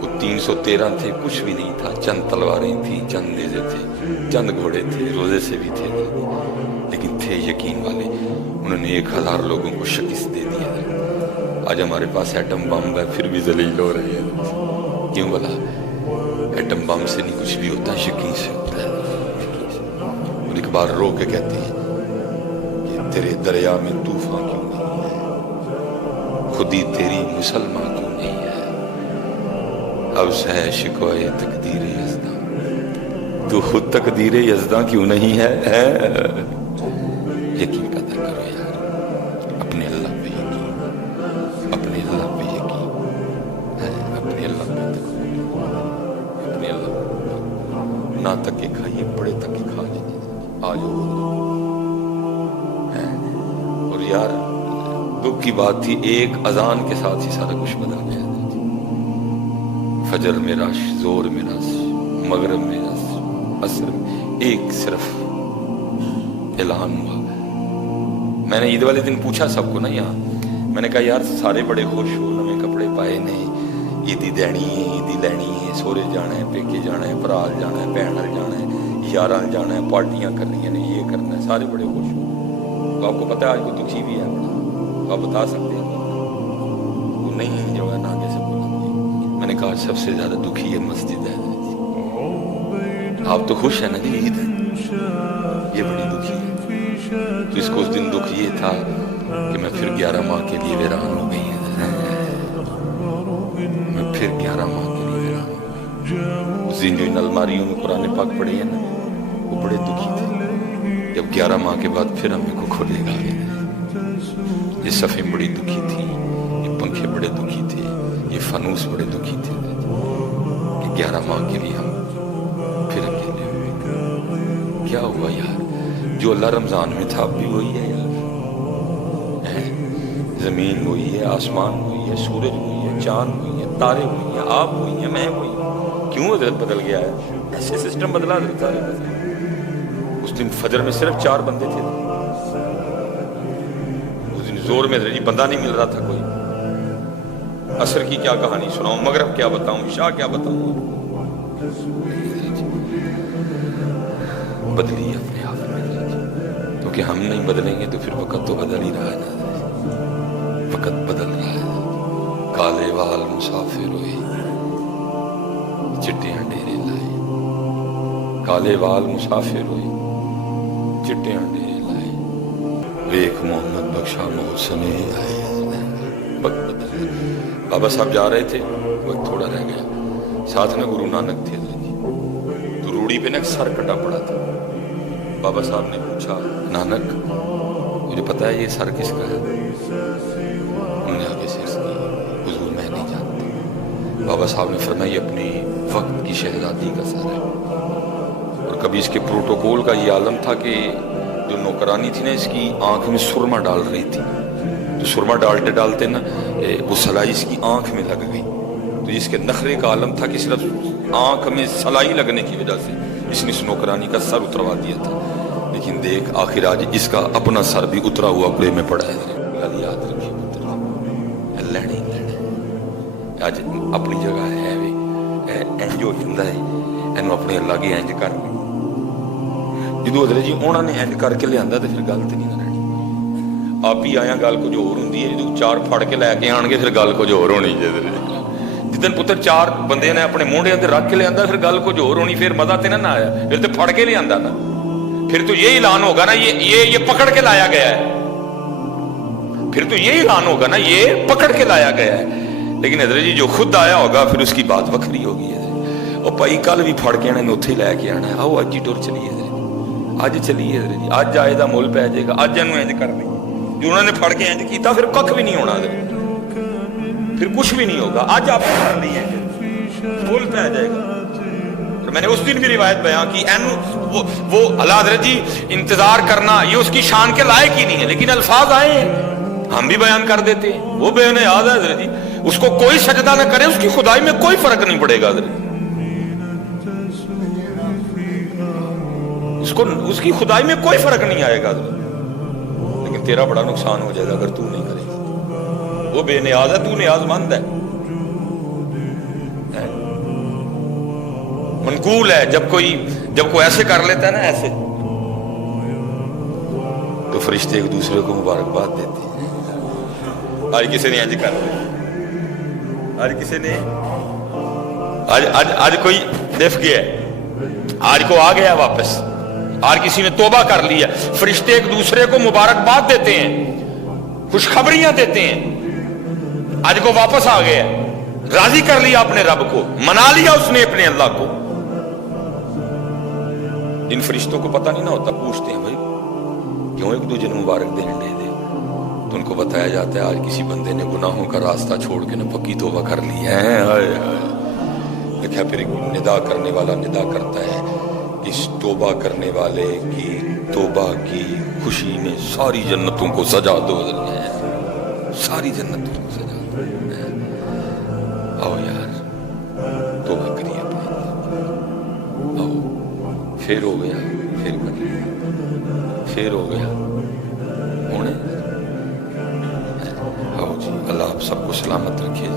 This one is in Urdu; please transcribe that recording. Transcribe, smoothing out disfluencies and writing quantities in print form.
وہ 313 تھے، کچھ بھی نہیں تھا، چند تلواریں تھیں، چند نیزے تھے، چند گھوڑے تھے، روزے سے بھی تھے، لیکن تھے یقین والے۔ انہوں نے 1000 لوگوں کو شکست دے دی ہے۔ آج ہمارے پاس ایٹم بم ہے، پھر بھی ذلیل ہو رہے ہیں۔ کیوں بولا؟ ایٹم بم سے نہیں کچھ بھی ہوتا، یقین سے ہوتا ہے۔ اور ایک بار رو کے کہتے ہیں کہ تیرے دریا میں طوفان کیوں نہیں ہے، خودی تیری مسلمان کیوں نہیں ہے، اب ہے شکوائے تقدیر یزداں، تو خود تقدیر یزداں کیوں نہیں ہے؟ یقین پیدا کرو یار، اپنے اللہ پہ یقین، اپنے اللہ پہ یقین ہے، اپنے اللہ پہ تقدیر، اپنے اللہ پہ نہ تک کے کھائیے، بڑے تک کے کھا لیجیے، آ جاؤ۔ اور یار دکھ کی بات تھی، ایک اذان کے ساتھ ہی سارا کچھ بدل گیا۔ فجر میں رش، زور میں رش، مغرب میں رش، عصر میں، ایک صرف اعلان ہوا۔ میں نے عید والے دن پوچھا سب کو نا یہاں، میں نے کہا یار سارے بڑے خوش ہو، نویں کپڑے پائے نے، عیدی دینی ہے، عیدی لینی ہے، سورے جانا ہے، پیکے جانا ہے، برال جانا ہے، بہن جانا ہے، یاران جانا ہے، پارٹیاں کرنی ہیں، یہ کرنا ہے، سارے بڑے خوش ہو۔ تو آپ کو پتہ ہے آج کوئی دکھی بھی ہے بڑا، تو آپ بتا سکتے ہیں؟ وہ نہیں جو ہے نا آگے سے بولا۔ میں نے کہا سب سے زیادہ دکھی ہے مسجد ہے۔ آپ تو خوش ہیں نا جی، عید یہ بڑی دکھی ہے۔ تو اس کو اس دن دکھ یہ تھا کہ میں پھر 11 ماہ کے لیے ویران ہو گئی ہے، میں پھر 11 ماہ کے لیے ویران ہو گئی۔ اس دن جو ان الماریوں میں قرآن پاک پڑھے ہیں نا، وہ بڑے دکھی تھے۔ جب 11 ماہ کے بعد پھر ہمیں کو کھولے گا، یہ صفیں بڑی دکھی تھی، یہ پنکھے بڑے دکھی تھے، یہ فانوس بڑے دکھی تھے کہ 11 ماہ کے لیے ہم پھر اکیلے ہوئے۔ کیا ہوا یار؟ جو اللہ رمضان میں تھا اب بھی وہی ہے یار، زمین وہی ہے، آسمان وہی ہے، سورج وہی ہے، چاند وہی ہے، تارے وہی ہیں، آپ وہی ہیں، میں وہی ہوں۔ کیوں حضرت بدل گیا ہے؟ ایسے سسٹم بدلا حضرت سارے بدلا۔ اس دن فجر میں صرف 4 بندے تھے، اس دن زور میں جی بندہ نہیں مل رہا تھا کوئی۔ عصر کی کیا کہانی سناؤں، مغرب کیا بتاؤں، عشاء کیا بتاؤں؟ بدلی اپنے آپ میں، کیونکہ ہم نہیں بدلیں گے تو پھر وقت تو بدل ہی رہا ہے نا، وقت بدل رہا ہے۔ کالے وال مسافر ہوئے، چٹے ڈیرے لائے، کالے وال مسافر ہوئے، چٹے ڈیرے لائے، ایک محمد بخشا محسن آئے۔ وقت بدل رہا۔ بابا صاحب جا رہے تھے، وقت تھوڑا رہ گیا، ساتھ میں گرو نانک تھے تو روڑی پہ نا سر کٹا پڑا تھا۔ بابا صاحب نے پوچھا نانک مجھے پتا ہے یہ سر کس کا ہے؟ انہوں نے آگے سے حضور میں نہیں جانتا۔ بابا صاحب نے فرمایا یہ اپنی وقت کی شہزادی کا سر ہے۔ اور کبھی اس کے پروٹوکول کا یہ عالم تھا کہ جو نوکرانی تھی نا اس کی آنکھ میں سرما ڈال رہی تھی، تو سرما ڈالتے ڈالتے نا وہ سلائی اس کی آنکھ میں لگ گئی، تو اس کے نخرے کا عالم تھا کہ صرف آنکھ میں سلائی لگنے کی وجہ سے اس نے اس نوکرانی کا سر اتروا دیا تھا۔ لیکن دیکھ آخر آج اس کا اپنا سر بھی اترا ہوا کڑے میں پڑا ہے۔ گل یاد رکھی پتر، لینے آج اپنی جگہ ہے انج ہو جاتا ہے، اینو اپنے اللہ کے انج کر جدو حضرت جی انہوں نے انج کر کے لیا تو پھر گل تو نہیں رہنی۔ آپ ہی آیا گل کچھ اور ہوندی ہے، جدو 4 پھڑ کے لے کے آن گے پھر گل کچھ اور ہونی ہے۔ جدن پتر 4 بندے نے اپنے موڑے تے رکھ کے لیا پھر گل کچھ اور ہونی، پھر مزہ تے نہ آیا، پھر تو پھڑ کے لیا نا، پھر تو یہ اعلان ہوگا نا یہ پکڑ کے لایا گیا ہے، پھر تو یہ اعلان ہوگا نا یہ پکڑ کے لایا گیا ہے۔ لیکن حضرت جی جو خود آیا ہوگا پھر اس کی بات وکری ہوگی۔ اور بھائی کل بھی پھڑ کے آنا اتنے لے کے آنا ہے، آؤ اج ہی ٹر چلیے حضرت، اج چلیے حضرت جی، اج آئے دا مول پی جائے گا، اج انہوں انج کر دیں جو انہوں نے پھڑ کے انج کیتا، پھر کھ بھی نہیں ہونا حضرت، پھر کچھ بھی نہیں ہوگا، اج آپ کر لی ہے مول پی جائے گا۔ میں نے اس دن بھی روایت بیان کی، وہ اللہ حضرت جی انتظار کرنا یہ اس کی شان کے لائق ہی نہیں ہے، لیکن الفاظ آئے ہیں ہم بھی بیان کر دیتے ہیں، وہ بے نیاز ہے حضرت جی، اس کو کوئی سجدہ نہ کرے اس کی خدائی میں کوئی فرق نہیں پڑے گا حضرت، اس کی خدائی میں کوئی فرق نہیں آئے گا حضرت، لیکن تیرا بڑا نقصان ہو جائے گا اگر تو نہیں کرے گا۔ وہ بے نیاز ہے، تو نیاز مند ہے۔ منقول ہے جب کوئی ایسے کر لیتا ہے نا ایسے، تو فرشتے ایک دوسرے کو مبارکباد دیتے ہیں. آج کسی نے انج کر لیا، آج کسی نے آج کوئی دف گیا ہے، آج کو آ گیا واپس، آج کسی نے توبہ کر لیا، فرشتے ایک دوسرے کو مبارکباد دیتے ہیں، خوشخبریاں دیتے ہیں. آج کو واپس آ گیا، راضی کر لیا اپنے رب کو، منا لیا اس نے اپنے اللہ کو. ان فرشتوں کو پتہ نہیں نہ ہوتا، پوچھتے ہیں بھائی کیوں ایک دوسرے نے مبارک دینے دے دے، تو ان کو بتایا جاتا ہے آج کسی بندے نے گناہوں کا راستہ چھوڑ کے نہ پکی توبہ کر لی ہے. ہائے ہائے، دیکھا پھر ندا کرنے والا ندا کرتا ہے، اس توبہ کرنے والے کی توبہ کی خوشی میں ساری جنتوں کو سجا دو، ساری جنتوں کو سجا دو. آؤ یار توبہ کریے، آؤ. پھر ہو گیا، پھر کریے، پھر ہو گیا ہونے. آؤ جی، اللہ آپ سب کو سلامت رکھے.